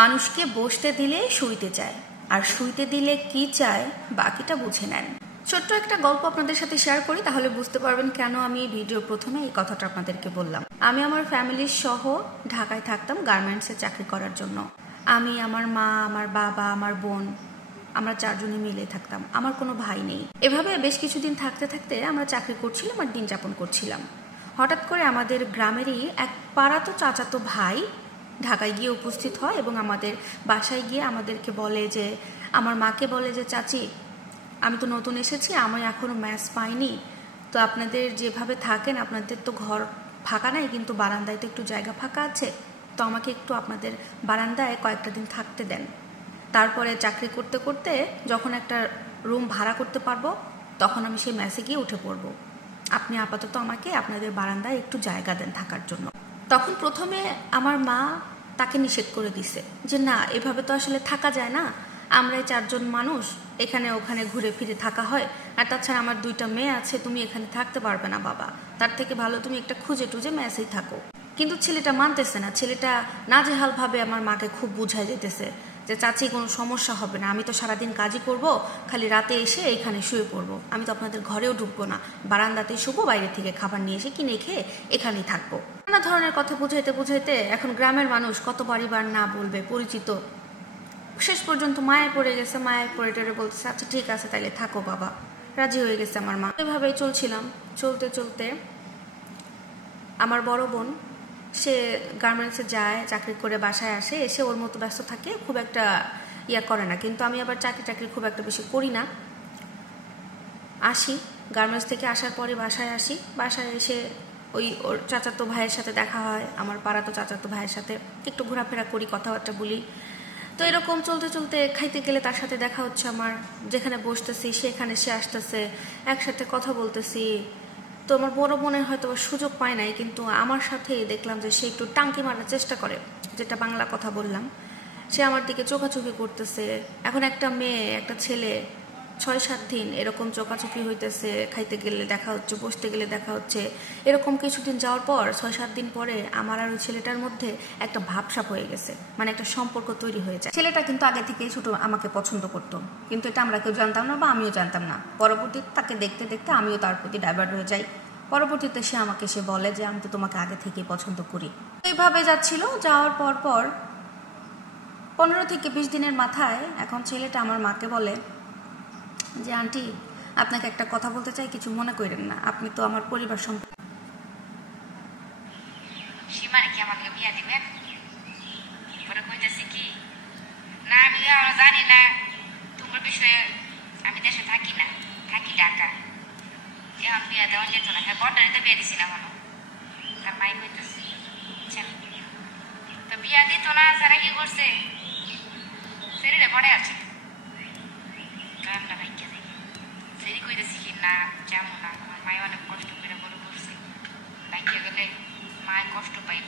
মানুষকে বসতে দিলে শুইতে চায়, আর শুইতে দিলে কি চায় বাকিটা বুঝে নেন। ছোট্ট একটা গল্প আপনাদের সাথে শেয়ার করি, তাহলে বুঝতে পারবেন কেন আমি ভিডিও প্রথমে এই কথাটা আপনাদেরকে বললাম। আমি আমার ফ্যামিলির সহ ঢাকায় থাকতাম গার্মেন্টসে চাকরি করার জন্য। আমি, আমার মা, আমার বাবা, আমার বোন, আমরা চারজনে মিলে থাকতাম। আমার কোনো ভাই নেই। এভাবে বেশ কিছুদিন থাকতে থাকতে আমরা চাকরি করছিলাম আর দিন যাপন করছিলাম। হঠাৎ করে আমাদের গ্রামেরই এক পাড়াতো চাচাতো ভাই ঢাকায় গিয়ে উপস্থিত হয় এবং আমাদের বাসায় গিয়ে আমাদেরকে বলে যে, আমার মাকে বলে যে, চাচি আমি তো নতুন এসেছি, আমি এখনো ম্যাচ পাইনি, তো আপনাদের যেভাবে থাকেন আপনাদের তো ঘর ফাঁকা নাই, কিন্তু বারান্দায় তো একটু জায়গা ফাঁকা আছে, তো আমাকে একটু আপনাদের বারান্দায় কয়েকটা দিন থাকতে দেন। তারপরে চাকরি করতে করতে যখন একটা রুম ভাড়া করতে পারবো তখন আমি সেই ম্যাচে গিয়ে উঠে পড়বো। আপনি আপাতত আমাকে আপনাদের বারান্দায় একটু জায়গা দেন থাকার জন্য। তখন প্রথমে আমার মা তাকে নিষেধ করে দিছে যে, না, এভাবে তো আসলে থাকা যায় না, আমরা চারজন মানুষ, এখানে ওখানে ঘুরে ফিরে থাকা হয়, আর তাছাড়া আমার 2টা মেয়ে আছে, তুমি এখানে থাকতে পারবে না বাবা, তার থেকে ভালো তুমি একটা খুঁজে টুজে ম্যাচেই থাকো। কিন্তু ছেলেটা মানতেছে না। ছেলেটা নাজেহাল ভাবে আমার মাকে খুব বুঝাই যেতেছে যে, চাচি কোনো সমস্যা হবে না, আমি তো সারাদিন কাজই করব, খালি রাতে এসে এইখানে শুয়ে পড়বো, আমি তো আপনাদের ঘরেও ঢুকবো না, বারান্দাতেই শুবো, বাইরে থেকে খাবার নিয়ে এসে কিনে খেয়ে এখানেই থাকবো। নানা ধরনের কথা বুঝাইতে বুঝাইতে এখন গ্রামের মানুষ কতবারই বার না বলবে, পরিচিত। শেষ পর্যন্ত মায়ের পড়ে গেছে, মায়ের পড়ে টেরে বলতেছে, আচ্ছা ঠিক আছে তাইলে থাকো বাবা। রাজি হয়ে গেছে আমার মা। এভাবেই চলছিলাম। চলতে চলতে আমার বড় বোন, সে গার্মেন্টসে যায়, চাকরি করে বাসায় আসে, এসে ওর মতো ব্যস্ত থাকে, খুব একটা করে না। কিন্তু আমি আবার চাকরি খুব একটা বেশি করি না। আসি গার্মেন্টস থেকে, আসার পরে বাসায় আসি। বাসায় এসে ওর চাচাতো ভাইয়ের সাথে দেখা হয়, আমার পাড়াতো চাচাতো ভাইয়ের সাথে একটু ঘোরাফেরা করি, কথাবার্তা বলি। তো এরকম চলতে চলতে খাইতে গেলে তার সাথে দেখা হচ্ছে আমার, যেখানে বসতেছি সেখানে সে আসতেছে, একসাথে কথা বলতেছি। তো আমার বড় বোনের হয়তো সুযোগ পায় নাই, কিন্তু আমার সাথে দেখলাম যে সে একটু টাঙ্কি মারার চেষ্টা করে, যেটা বাংলা কথা বললাম। সে আমার দিকে চোখাচোখি করতেছে। এখন একটা মেয়ে একটা ছেলে 6-7 দিন এরকম চোখাচোখি হইতেছে, খাইতে গেলে দেখা হচ্ছে, বসতে গেলে দেখা হচ্ছে। এরকম কিছুদিন যাওয়ার পর 6-7 দিন পরে আমার আর ওই ছেলেটার মধ্যে একটা ভাবসাপ হয়ে গেছে, মানে একটা সম্পর্ক তৈরি হয়ে যায়। ছেলেটা কিন্তু আগে থেকেই ছোট আমাকে পছন্দ করতো, কিন্তু এটা আমরা কেউ জানতাম না বা আমিও জানতাম না। পরবর্তীতে তাকে দেখতে দেখতে আমিও তার প্রতি ডাইভার্ট হয়ে যাই। পরবর্তীতে সে আমাকে বলে যে, আমি তো তোমাকে আগে থেকেই পছন্দ করি। এইভাবে যাচ্ছিল। যাওয়ার পর 15 থেকে 20 দিনের মাথায় এখন ছেলেটা আমার মাকে বলে যে, আন্টি আপনাকে একটা কথা বলতে চাই, কিছু মনে করেন না, আপনি তো আমার পরিবার সম্পর্কে। সীমারে কি আমাকে বিয়া দিবেন? পরে কইতেছি কি, না আমি জানি না তোমার বিষয়ে, আমি দেশে থাকি না, থাকি ঢাকা, এখন বিয়া দেওয়া যেত না। হ্যাঁ, বর্ডারিতে বিয়া দিছি না মানুষ, তার মাই কইতেছি তো বিয়া দিত না। যারা কি করছে শরীরে পড়ে আছে, রান্না ভাইকে দেখি সেরি কইতেছি কি, না যেমন না, আমার মায় অনেক কষ্ট করে বড় করছে, ভাইকে গেলে মায় কষ্ট পাইব।